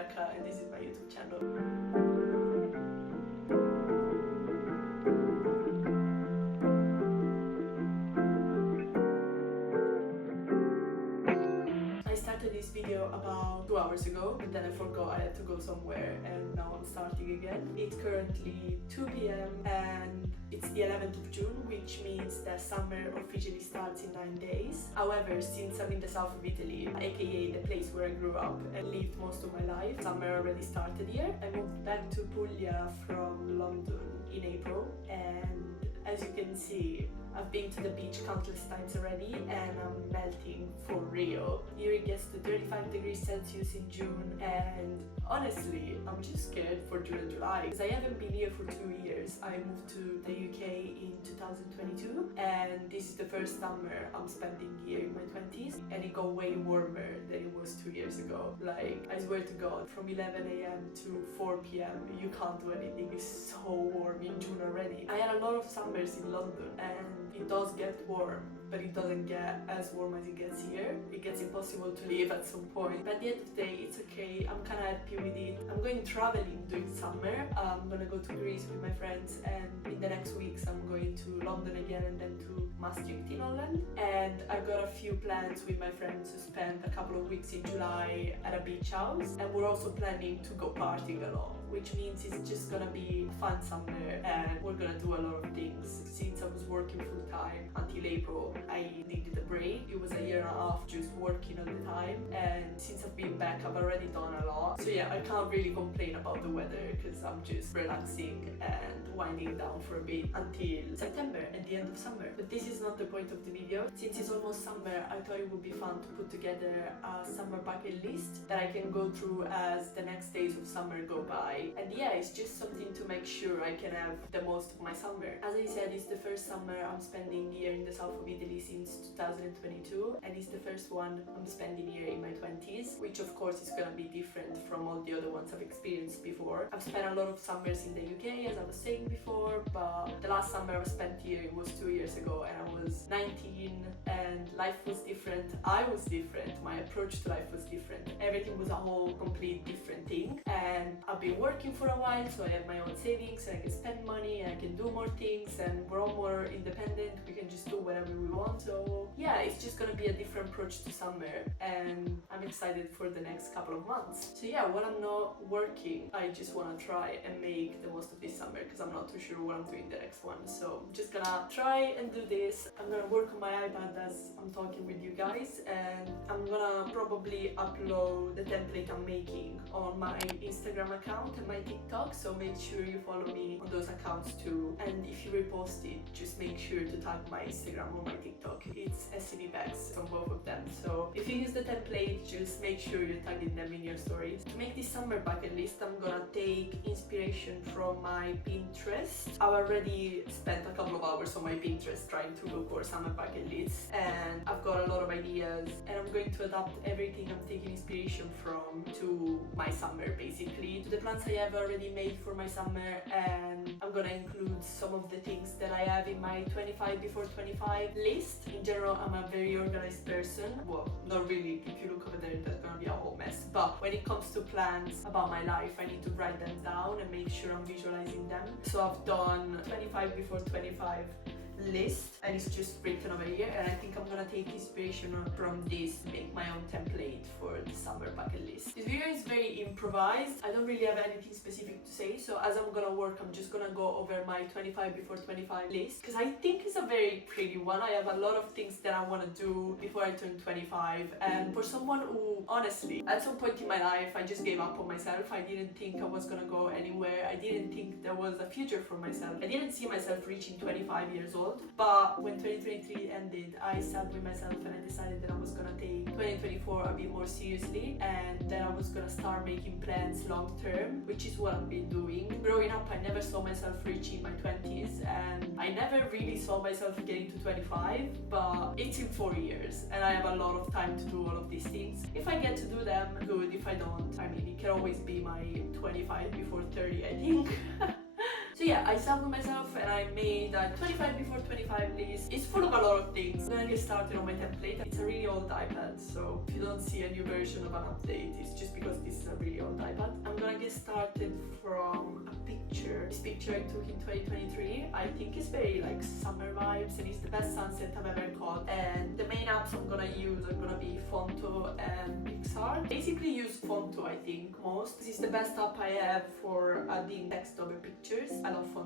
Rebecca and this is my YouTube channel. I started this video about 2 hours ago, but then I forgot I had to go somewhere and now I'm starting again. It's currently 2 p.m. and it's the 11th of June, which means that summer officially starts in 9 days. However, since I'm in the south of Italy, aka the place where I grew up and lived most of my life, summer already started here. I moved back to Puglia from London in April, and as you can see, I've been to the beach countless times already and I'm melting for real. Here it gets to 35 degrees Celsius in June, and honestly, I'm just scared for June and July because I haven't been here for 2 years. I moved to the UK in 2022 and this is the first summer I'm spending here in my 20s, and it got way warmer than it was 2 years ago. Like, I swear to God, from 11 a.m. to 4 p.m. you can't do anything. It's so warm in June already. I had a lot of summers in London and it does get warm, but it doesn't get as warm as it gets here. It gets impossible to live at some point. But at the end of the day, it's okay. I'm kind of happy with it. I'm going traveling during summer. I'm gonna go to Greece with my friends, and in the next weeks I'm going to London again and then to Maastricht in Holland. And I've got a few plans with my friends to spend a couple of weeks in July at a beach house. And we're also planning to go partying a lot, which means it's just gonna be a fun summer and we're gonna do a lot of things. Since I was working full time until April, I needed a break. It was a year and a half just working all the time, and since I've been back I've already done a lot. So yeah, I can't really complain about the weather because I'm just relaxing and winding down for a bit until September and the end of summer. But this is not the point of the video. Since it's almost summer, I thought it would be fun to put together a summer bucket list that I can go through as the next days of summer go by. And yeah, it's just something to make sure I can have the most of my summer. As I said, it's the first summer I'm spending here in the south of Italy since 2022, and it's the first one I'm spending here in my 20s, which of course is gonna be different from all the other ones I've experienced before. I've spent a lot of summers in the UK, as I was saying before, but the last summer I spent here, it was 2 years ago, and I was 19 and life was different. I was different. My approach to life was different. Everything was a whole complete different thing, and I've been working for a while, so I have my own savings and I can spend money and I can do more things, and we're all more independent. We can just do whatever we want. So yeah, it's just gonna be a different approach to summer, and I'm excited for the next couple of months. So yeah, when I'm not working, I just want to try and make the most of this summer because I'm not too sure what I'm doing the next one. So I'm just gonna try and do this. I'm gonna work on my iPad as I'm talking with you guys, and I'm gonna probably upload the template I'm making on my Instagram account and my TikTok, so make sure you follow me on those accounts too. And if you repost it, just make sure to tag my Instagram or my TikTok. It's scvbecks on both of them. So if you use the template, just make sure you're tagging them in your stories. To make this summer bucket list, I'm gonna take inspiration from my Pinterest. I've already spent a couple of hours on my Pinterest trying to look for summer bucket lists, and I've got a lot of ideas, and I'm going to adapt everything I'm taking inspiration from to my summer, basically, to the plans I have already made for my summer. And I'm gonna include some of the things that I have in my 25 before 25 list. In general, I'm a very organized person. Well, not really. If you look over there, that's gonna be a whole mess. But when it comes to plans about my life, I need to write them down and make sure I'm visualizing them. So I've done 25 before 25 list, and it's just written over here, and I think I'm gonna take inspiration from this to make my own template for the summer bucket list. This video is very improvised. I don't really have anything specific to say, so as I'm gonna work, I'm just gonna go over my 25 before 25 list because I think it's a very pretty one. I have a lot of things that I want to do before I turn 25, and for someone who honestly at some point in my life I just gave up on myself. I didn't think I was gonna go anywhere. I didn't think there was a future for myself. I didn't see myself reaching 25 years old. But when 2023 ended, I sat with myself and I decided that I was gonna take 2024 a bit more seriously, and that I was gonna start making plans long term, which is what I've been doing. Growing up, I never saw myself reaching my 20s, and I never really saw myself getting to 25, but it's in 4 years and I have a lot of time to do all of these things. If I get to do them, good. If I don't, I mean, it can always be my 25 before 30, I think. So yeah, I sat with myself and I made a 25 before 25 list. It's full of a lot of things. I'm gonna get started on my template. It's a really old iPad, so if you don't see a new version of an update, it's just because this is a really old iPad. I'm gonna get started from a picture. This picture I took in 2023. I think it's very like summer vibes and it's the best sunset I've ever caught. And the main apps I'm gonna use are gonna be Fonto and Pixar. Basically use Fonto I think most. This is the best app I have for adding text over pictures. I love Fonto.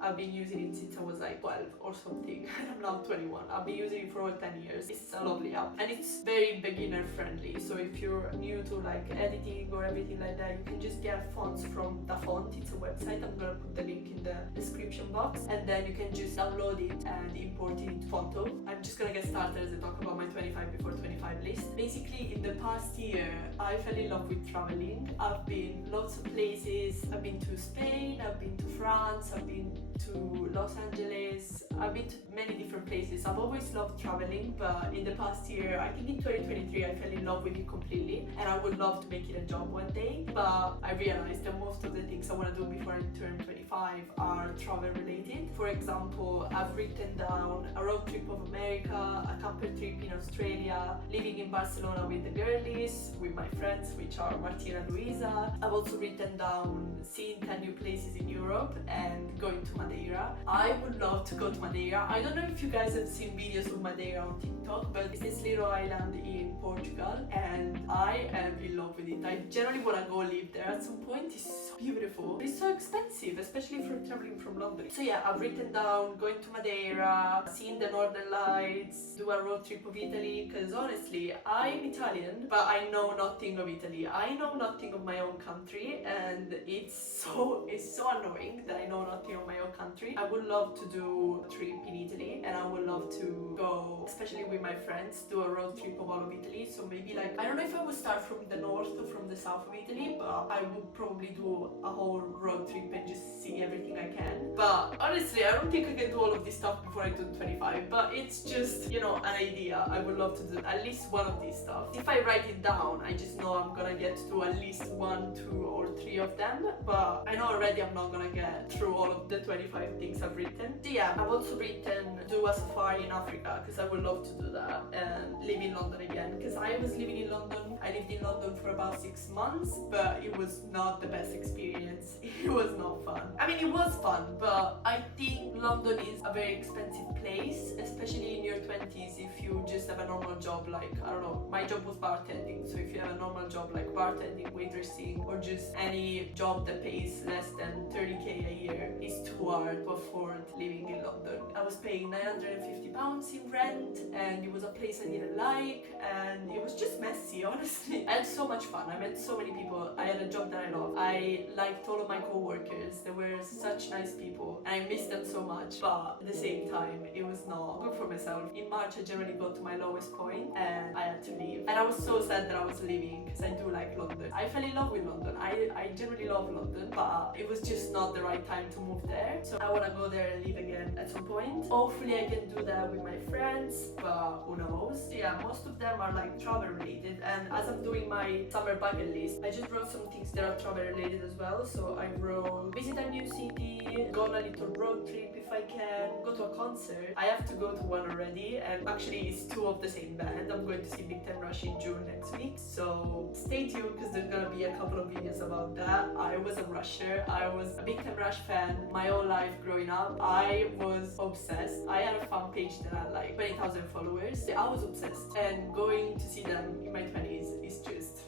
I've been using it since I was like 12 or something and I'm now 21. I've been using it for over 10 years. It's a lovely app and it's very beginner friendly. So if you're new to like editing or everything like that, you can just get fonts from the font. It's a website. I'm gonna put the link in the description box and then you can just download it and import it into Fonto. I'm just gonna get started as I talk about my 25 before 25 list. Basically in the past year I fell in love with traveling. I've been lots of places. I've been to Spain, I've been to France, I've been to Los Angeles, I've been to many different places. I've always loved traveling, but in the past year, I think in 2023, I fell in love with it completely and I would love to make it a job one day, but I realized that most of the things I want to do before I turn 25 are travel related. For example, I've written down a road trip of America, a camper trip in Australia, living in Barcelona with the girlies, with my friends, which are Martina and Luisa. I've also written down seeing 10 new places in Europe and going to Madeira. I would love to go to Madeira. I don't know if you guys have seen videos of Madeira on TikTok, but it's this little island in Portugal and I am in love with it. I generally want to go live there at some point. It's so beautiful, but it's so expensive, especially for traveling from London. So yeah, I've written down going to Madeira, seeing the Northern Lights, do a road trip of Italy, because honestly, I'm Italian, but I know nothing of Italy. I know nothing of my own country and it's so annoying that I know nothing of my own country. I would love to do a trip in Italy and I would love to go, especially with my friends, do a road trip of all of Italy. So maybe like, I don't know if I would start from the north or from the south of Italy, but I would probably do a whole road trip and just see everything I can. But honestly, I don't think I can do all of this stuff before I turn 25, but it's just, you know, an idea. I would love to do at least one of these stuff. If I write it down, I just know I'm gonna get to at least 1, 2 or 3 of them, but I know already I'm not gonna get through all of the 25 things I've written. So yeah, I've also written do a safari in Africa because I would love to do that and live in London again, because I was living in London. I lived in London for about 6 months, but it was not the best experience. It was not fun. I mean, it was fun, but I think London is a very expensive place, especially in your 20s if you just have a normal job like, I don't know, my job was bartending, so if you have a normal job like bartending, waitressing, or just any job that pays less than 30k a year, it's too hard to afford living in London. I was paying £950 in rent and it was a place I didn't like and it was just messy, honestly. I had so much fun. I met so many people. I had a job that I loved. I liked all of my co-workers. They were such nice people and I missed them so much, but at the same time it was not good for myself. In March I generally got to my lowest point and I had to leave, and I was so sad that I was leaving because I do like London. I fell in love with London. I generally love London, but it was just not the right time to move there, so I want to go there and live again at some point. Hopefully I can do that with my friends, but who knows. So yeah, most of them are like travel related, and as I'm doing my summer bucket list, I just wrote some things that are travel related as well. So I wrote visit a new city, go on a little road trip if I can, go to a concert. I have to go to one already, and actually it's 2 of the same band. I'm going to see Big Time Rush in June next week, so stay tuned because there's gonna be a couple of videos about that. I was a Rusher. I was a Big Time Rush fan my whole life growing up. I was obsessed. I had a fan page that had like 20,000 followers. I was obsessed, and going to see them in my 20s is just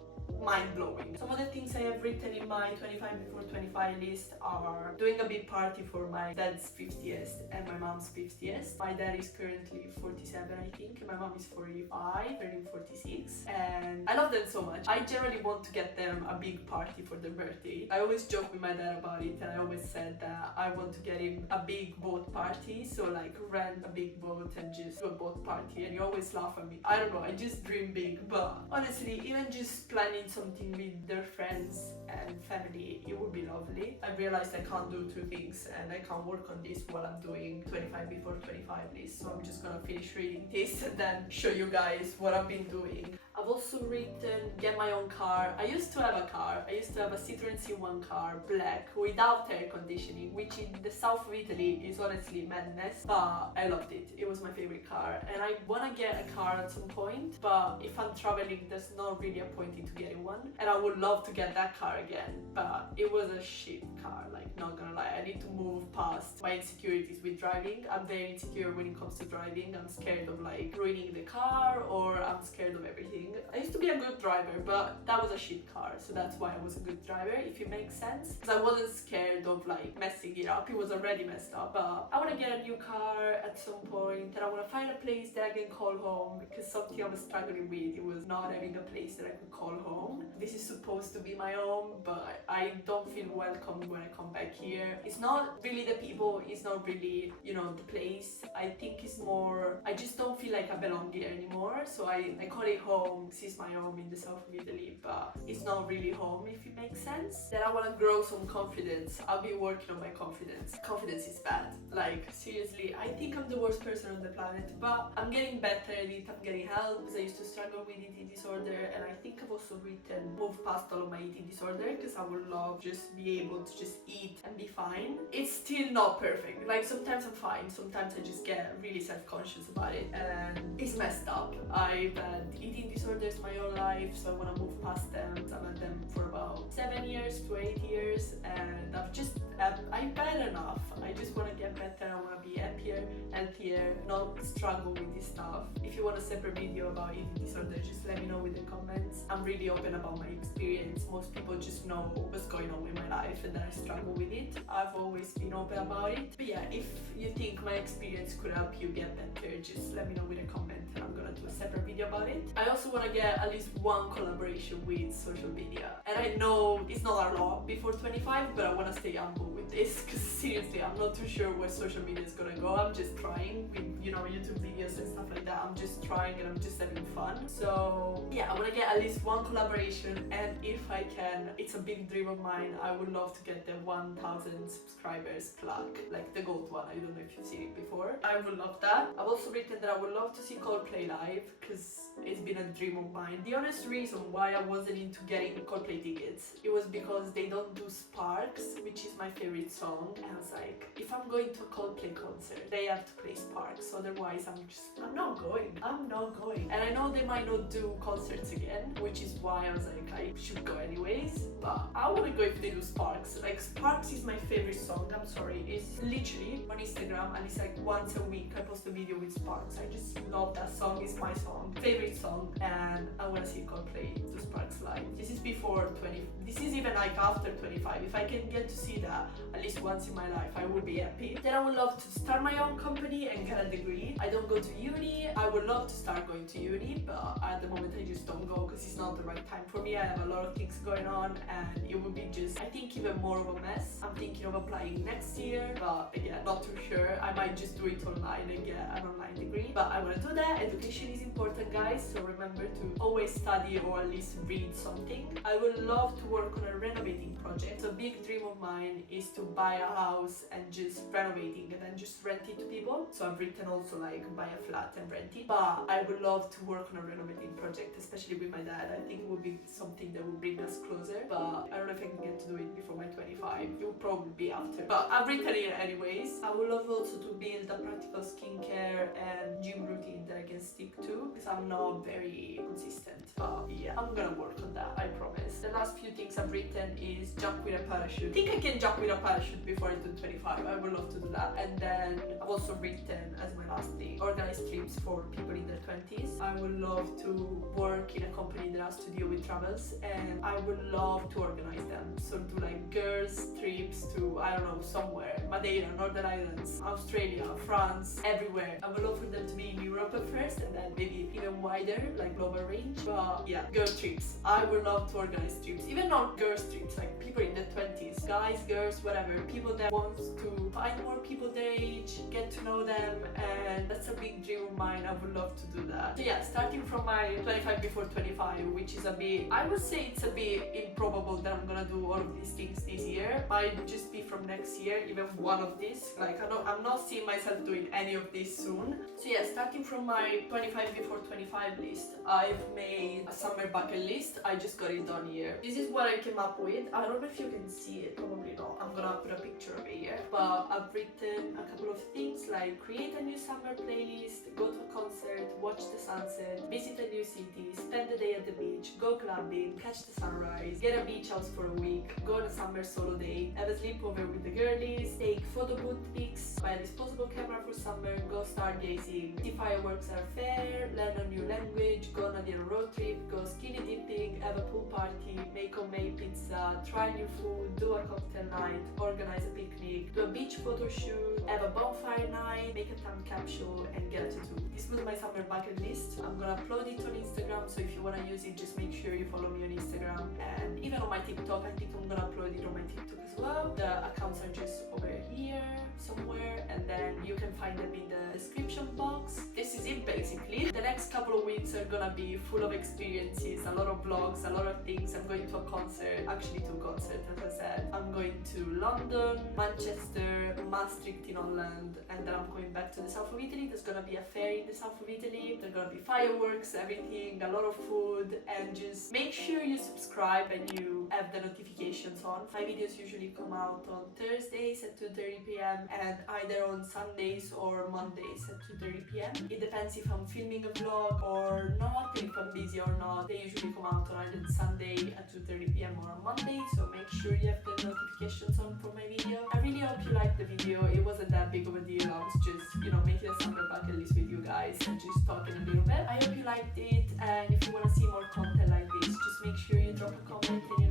mind-blowing. Some of the things I have written in my 25 before 25 list are doing a big party for my dad's 50th and my mom's 50th. My dad is currently 47, I think, and my mom is 45, turning 46, and I love them so much. I generally want to get them a big party for their birthday. I always joke with my dad about it, and I always said that I want to get him a big boat party, so like rent a big boat and just do a boat party, and he always laugh at me. I don't know, I just dream big, but honestly, even just planning something with their friends and family, it would be lovely. I realized I can't do 2 things and I can't work on this while I'm doing 25 before 25 list, so I'm just gonna finish reading this and then show you guys what I've been doing. I've also written get my own car. I used to have a car. I used to have a Citroen C1 car, black, without air conditioning, which in the south of Italy is honestly madness, but I loved it. It was my favorite car, and I want to get a car at some point, but if I'm traveling, there's not really a point into getting one, and I would love to get that car again, but it was a shit car, like, not gonna lie. I need to move past my insecurities with driving. I'm very insecure when it comes to driving. I'm scared of like ruining the car, or I'm scared of everything. I used to be a good driver, but that was a shit car, so that's why I was a good driver, if it makes sense, because I wasn't scared of like messing it up. It was already messed up, but I want to get a new car at some point, and I want to find a place that I can call home, because something I was struggling with, it was not having a place that I could call home. This is supposed to be my home, but I don't feel welcome when I come back here. It's not really the people, it's not really, you know, the place. I think it's more, I just don't feel like I belong here anymore, so I call it home. This is my home in the south of Italy, but it's not really home, if it makes sense. Then I want to grow some confidence. I'll be working on my confidence. Confidence is bad. Like, seriously, I think I'm the worst person on the planet, but I'm getting better at it. I'm getting help, because I used to struggle with eating disorder, and I think I've also written move past all of my eating disorder, because I would love just be able to just eat and be fine. It's still not perfect. Like, sometimes I'm fine, sometimes I just get really self-conscious about it, and it's messed up. I've had eating disorders my whole life, so I want to move past them. I've had them for about 7 years to 8 years, and I've had enough. I just want to get better. I want to be happier, healthier, not struggle with this stuff. If you want a separate video about eating disorder, just let me know in the comments. I'm really open about my experience. Most people just know what's going on with my life and that I struggle with it. I've always been open about it. But yeah, if you think my experience could help you get better, just let me know in a comment, and I'm gonna do a separate video about it. I also want to get at least one collaboration with social media, and I know it's not a lot before 25, but I want to stay humble with this, because seriously, I'm not too sure where social media is gonna go. I'm just trying with, you know, YouTube videos and stuff like that. I'm just trying, and I'm just having fun. So yeah, I want to get at least one collaboration, and if I can, it's a big dream of mine, I would love to get the 1,000 subscribers plaque, like the gold one. I don't know if you've seen it before. I would love that. I've also written that I would love to see Coldplay live, because it's been a dream of mine. The honest reason why I wasn't into getting Coldplay tickets, it was because they don't do Sparks, which is my favorite song, and I was like, if I'm going to a Coldplay concert, they have to play Sparks, otherwise I'm not going. And I know they might not do concerts again, which is why I was like, I should go anyways, but I want to go if they do Sparks. Like, Sparks is my favorite song, I'm sorry. It's literally on Instagram, and it's like once a week I post a video with Sparks. I just love that song. It's my song, favorite song, and I want to see Coldplay do Sparks live. This is before 20, this is even like after 25. If I can get to see that at least once in my life, I would be happy. Then I would love to start my own company and get a degree. I don't go to uni. I would love to start going to uni, but at the moment I just don't go, because it's not the right time for me. I have a lot of things going on, and it would be just, I think, even more of a mess. I'm thinking of applying next year, but again, not too sure. I might just do it online and get an online degree, but I want to do that. Education is important, guys, so remember to always study, or at least read something. I would love to work on a renovating project. A big dream of mine is to buy a house and just renovating and then just rent it to people. So I've written also like buy a flat and rent it, but I would love to work on a renovating project, especially with my dad. I think it would be something that would bring us closer, but I don't know if I can get to do it before my 25. It will probably be after, but I've written it anyways. I would love also to build a practical skincare and gym routine that I can stick to, because I'm not very consistent, but yeah, I'm gonna work on that, I promise. The last few things I've written is jump with a parachute. I think I can jump with a parachute before I do 25. I would love to do that. And then I've also written as my last thing, organize trips for people in their 20s. I would love to work in a company that has to deal with travels, and I would love to organize them. So do like girls trips to, I don't know, somewhere, Madeira, Northern Islands, Australia, France, everywhere. I would love for them to be in Europe at first, and then maybe even wider, like global range. But yeah, girl trips. I would love to organize trips, even not girls trips, like people in their 20s, guys, girls, whatever, people that want to find more people their age, get to know them, and that's a big dream of mine. I would love to do that. So yeah, starting from my 25 before 25, which is a bit, I would say it's a bit improbable that I'm gonna do all of these things this year. Might just be from next year, even one of these. Like I'm not seeing myself doing any of this soon. So yeah, starting from my 25 before 25 list, I've made a summer bucket list. I just got it done here. This is what I came up with. I don't know if you can see it, probably not. I'm gonna put a picture of it here. But I've written a couple of things like create a new summer playlist, go to a concert, watch the sunset, visit a new city, spend the day at the beach, go clubbing, catch the sunrise, get a beach house for a week, go on a summer solo day, have a sleepover with the girlies, take photo booth pics, buy a disposable camera for summer, go stargazing, see fireworks are fair, learn a new language, go on a little road trip, go skinny dipping, have a pool party, make homemade pizza, try new food, do a cocktail night, organize a picnic, do a beach photo shoot, have a bonfire night, make a time capsule, and get a tattoo. This was my summer bucket list. I'm gonna upload it on Instagram, so if you wanna use it, just make sure you follow me on Instagram, and even on my TikTok. I think I'm gonna upload it on my TikTok as well. The accounts are just over here somewhere, and then you can find them in the description box. This is it basically. The next couple of weeks are gonna be full of experiences, a lot of vlogs, a lot of things. I'm going to a concert, actually 2 concerts as I said. I'm going to London, Manchester, Maastricht in Holland, and then I'm going back to the south of Italy. There's gonna be a fair in the south of Italy. There's gonna be fireworks, everything, a lot of food, and just make sure you subscribe and you have the notifications on. My videos usually come out on Thursdays at 2:30 p.m. and either on Sundays or Mondays at 2:30 p.m. It depends if I'm filming a vlog or not, if I'm busy or not. They usually come out on either Sunday at 2:30 p.m. or on Monday, so make sure you have the notifications on for my video. I really hope you liked the video. It wasn't that big of a deal. I was just, making a summer bucket list with you guys and just talking a little bit. I hope you liked it, and if you want to see more content like this, just make sure you drop a comment and